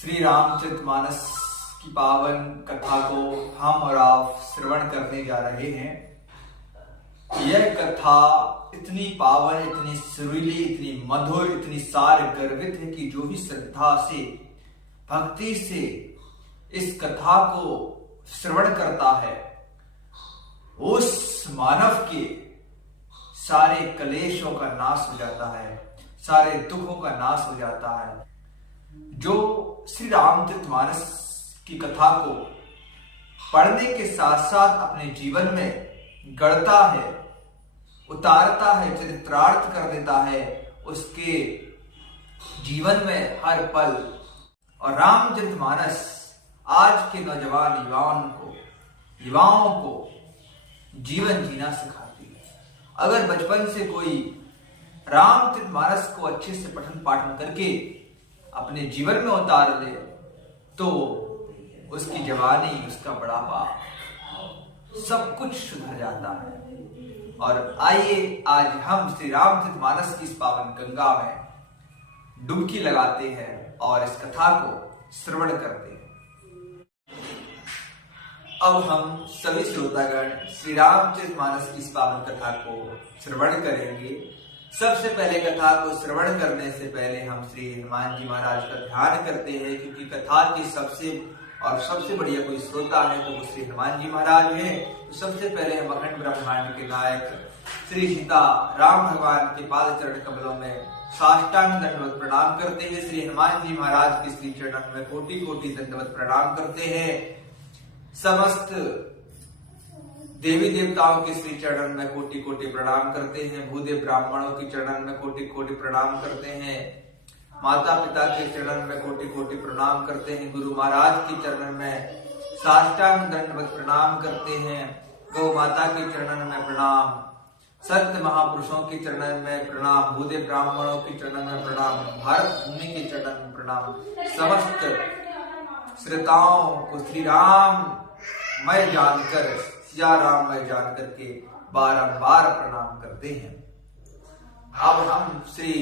श्री रामचरितमानस की पावन कथा को हम और आप श्रवण करने जा रहे हैं। यह कथा इतनी पावन, इतनी सुरीली, इतनी मधुर, इतनी सार गर्वित है कि जो भी श्रद्धा से, भक्ति से इस कथा को श्रवण करता है, उस मानव के सारे कलेशों का नाश हो जाता है, सारे दुखों का नाश हो जाता है। जो श्री रामचरितमानस की कथा को पढ़ने के साथ साथ अपने जीवन में गढ़ता है, उतारता है, चरित्रार्थ कर देता है, उसके जीवन में हर पल। और रामचरितमानस आज के नौजवान युवाओं को जीवन जीना सिखाती है। अगर बचपन से कोई रामचरितमानस को अच्छे से पठन पाठन करके अपने जीवन में उतार ले तो उसकी जवानी, उसका बुढ़ापा सब कुछ सुधर जाता है। और आइए आज हम श्री रामचरितमानस की इस पावन गंगा में डुबकी लगाते हैं और इस कथा को श्रवण करते हैं। अब हम सभी श्रोतागण श्री रामचरितमानस की इस पावन कथा को श्रवण करेंगे। सबसे पहले कथा को श्रवण करने से पहले हम श्री हनुमान जी महाराज का ध्यान करते हैं, क्योंकि कथा की सबसे बढ़िया कोई श्रोता है तो वो श्री हनुमान जी महाराज हैं। तो सबसे पहले हम अखंड ब्रह्मांड के नायक श्री सीता राम भगवान के पाद चरण कमलों में साष्टांग दंडवत प्रणाम करते हैं। श्री हनुमान जी महाराज के श्री चरण में कोटि कोटि दंडवत प्रणाम करते हैं। समस्त देवी देवताओं के श्री चरण में कोटि कोटि प्रणाम करते हैं। भूदेव ब्राह्मणों के चरण में कोटि कोटि प्रणाम करते हैं। माता पिता के चरण में कोटि कोटि प्रणाम करते हैं। गुरु महाराज के चरण में साष्टांग दंडवत प्रणाम करते हैं। गौ माता के चरण में प्रणाम, सत्य महापुरुषों के चरण में प्रणाम, भूदेव ब्राह्मणों के चरण में प्रणाम, भारत भूमि के चरण में प्रणाम। समस्त श्रोताओं को श्री राम मैं जानकर, सिया राम मैं जान करके बारंबार प्रणाम करते हैं। अब हम श्री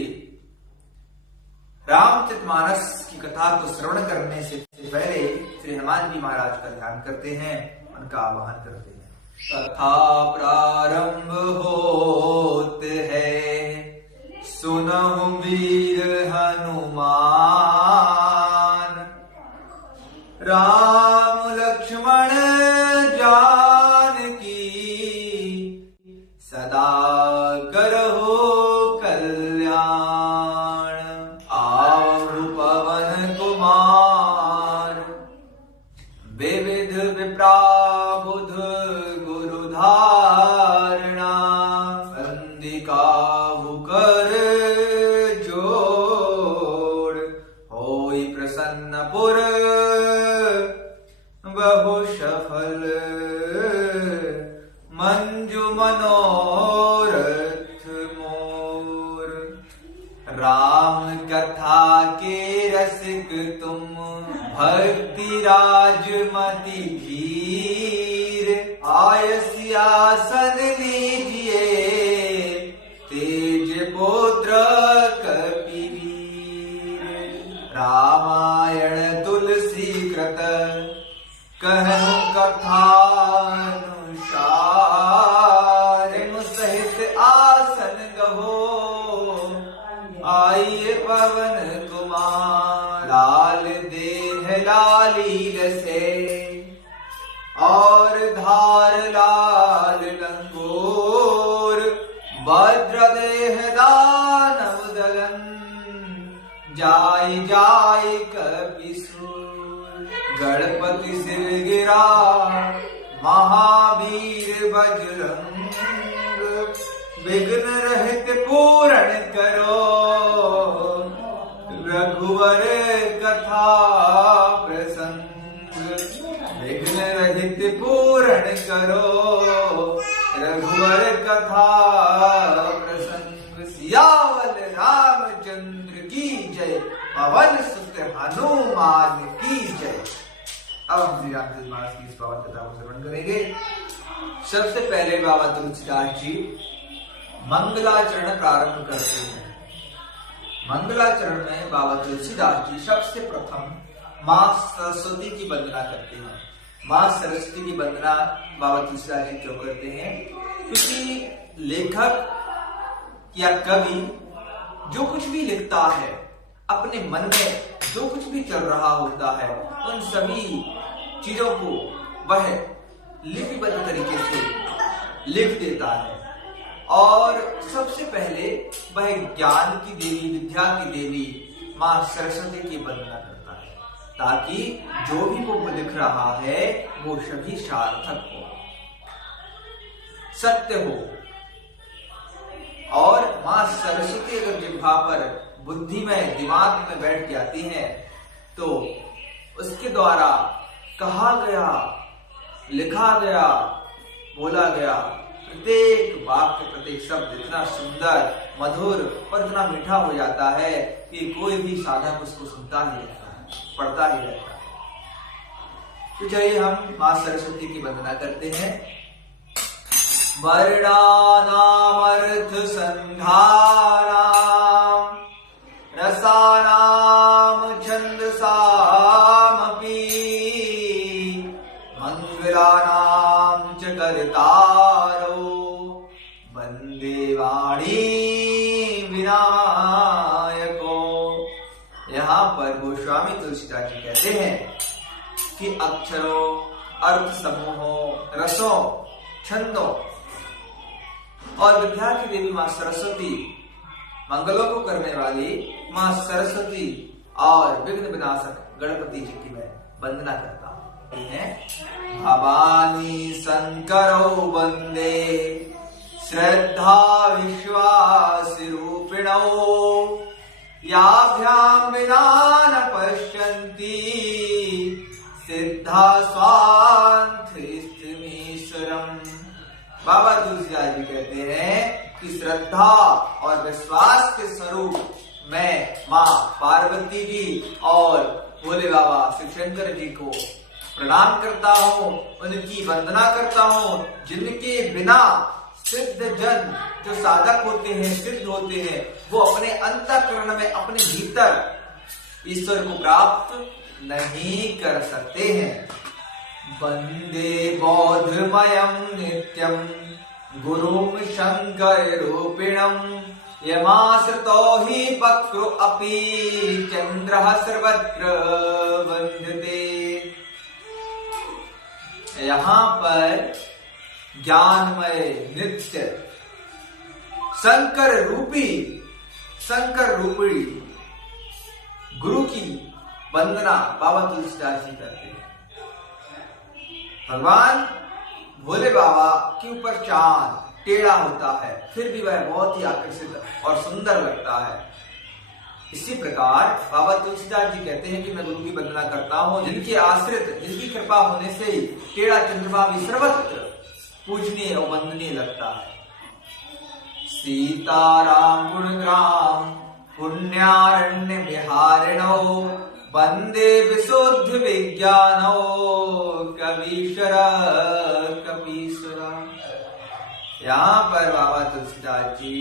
रामचरितमानस की कथा को श्रवण करने से पहले श्री हनुमान जी महाराज का ध्यान करते हैं, उनका आवाहन करते हैं। कथा प्रारंभ होत है, सुनहु वीर हनुमान, राम लक्ष्मण जानकी सदा करहो कल्याण, आवहु पवन कुमार, विविध विप्राबुध गुरु धारणा, संधिकाहु कर जोड़, होई प्रसन्न पुर बहु सफल, मंजू मनोरथ मोर, राम कथा के रसिक तुम, भक्ति राजमति धीर, आय सियासन लीजिए, तेज पुत्र कपिवीर, रामायण तुलसी कृत, कहूं कथानुसार, सहित आसन गहो, आइए पवन कुमार, लाल देह लालील से, और धार लाल लंगोर, वज्र देह दानव दलन, जाय जाय कपिसूर, गणपति सिर गिरा महावीर बजरंग, विघ्न रहित पूर्ण करो, रघुवर कथा प्रसंग, विघ्न रहित पूर्ण करो, रघुवर कथा प्रसंग। सियावल रामचंद्र की जय, पवन सुत हनुमान की जय। अब हम श्री रामचरितमानस की इस पावन कथा को श्रवण करेंगे। सबसे पहले बाबा तुलसीदास जी मंगलाचरण प्रारंभ करते हैं। मंगलाचरण में बाबा तुलसीदास जी सबसे प्रथम माँ सरस्वती की वंदना करते हैं। माँ सरस्वती की वंदना बाबा तुलसीदास जी क्यों करते हैं? क्योंकि लेखक या कवि जो कुछ भी लिखता है, अपने मन में जो कुछ भी चल रहा होता है, उन सभी चीजों को वह लिपिबद्ध तरीके से लिख देता है। और सबसे पहले वह ज्ञान की देवी, विद्या की देवी माँ सरस्वती की वंदना करता है, ताकि जो भी वो लिख रहा है वो सभी सार्थक हो, सत्य हो। और माँ सरस्वती अगर जिह्वा पर, बुद्धि में, दिमाग में बैठ जाती हैं, तो उसके द्वारा कहा गया, लिखा गया, बोला गया प्रत्येक वाक्य, प्रत्येक शब्द इतना सुंदर, मधुर और इतना मीठा हो जाता है कि कोई भी साधक उसको सुनता ही रहता है, पढ़ता ही रहता है। तो चलिए हम माँ सरस्वती की वंदना करते हैं। वर्णानाम अर्थ संधानाम रसानाम छंदसामपि मंगलानाम च कर्तारो वंदे वाणी विनायको। यहाँ पर गोस्वामी तुलसीदास जी कहते हैं कि अक्षरों, अर्थ समूहों, रसों, छंदों और विद्या की देवी माँ सरस्वती, मंगलों को करने वाली माँ सरस्वती और विघ्न विनाशक गणपति जी की मैं वंदना करता हूँ। भवानी शंकरो वंदे श्रद्धा विश्वास रूपिणो याभ्याम विना न पश्यन्ति सिद्धा स्वांथ स्थिमीश्वरम। बाबा तुलसीदास जी कहते हैं कि श्रद्धा और विश्वास के स्वरूप मैं माँ पार्वती जी और भोले बाबा शिव शंकर जी को प्रणाम करता हूँ, उनकी वंदना करता हूँ, जिनके बिना सिद्ध जन, जो साधक होते हैं, सिद्ध होते हैं, वो अपने अंतःकरण में, अपने भीतर ईश्वर को प्राप्त नहीं कर सकते हैं। वंदे बोधमयं नित्यं गुरुं शंकर रूपिणं यमाश्रितो हि वक्रो अपि चंद्रः सर्वत्र वंदते। यहाँ पर ज्ञानमय नित्य शंकर रूपी गुरु की वंदना बाबा तुलसीदास जी करते हैं। भगवान भोले बाबा के ऊपर चांद टेढ़ा होता है, फिर भी वह बहुत ही आकर्षित और सुंदर लगता है। इसी प्रकार बाबा तुलसीदास जी कहते हैं कि मैं गुरु की वंदना करता हूँ, जिनके आश्रित, जिनकी कृपा होने से ही टेढ़ा चंद्रमा भी सर्वत्र पूजनीय और वंदनीय लगता है। सीताराम गुणग्राम पुण्यारण्य विहारिणो वंदे विशुद्ध विज्ञानो कवीश्वर कपीश्वरा। यहाँ पर बाबा तुलसीदास जी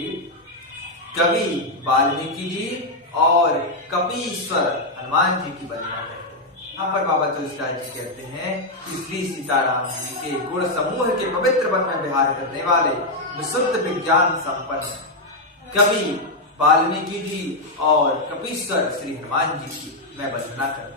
कवि वाल्मीकि जी और कपीश्वर हनुमान जी की वंदना करते हैं। यहाँ पर बाबा तुलसीदास जी कहते हैं कि श्री सीताराम जी के गुण समूह के पवित्र वन में विहार करने वाले विशुद्ध विज्ञान संपन्न कवि वाल्मीकि जी और कपीश्वर श्री हनुमान जी की मैं वंदना करता हूँ।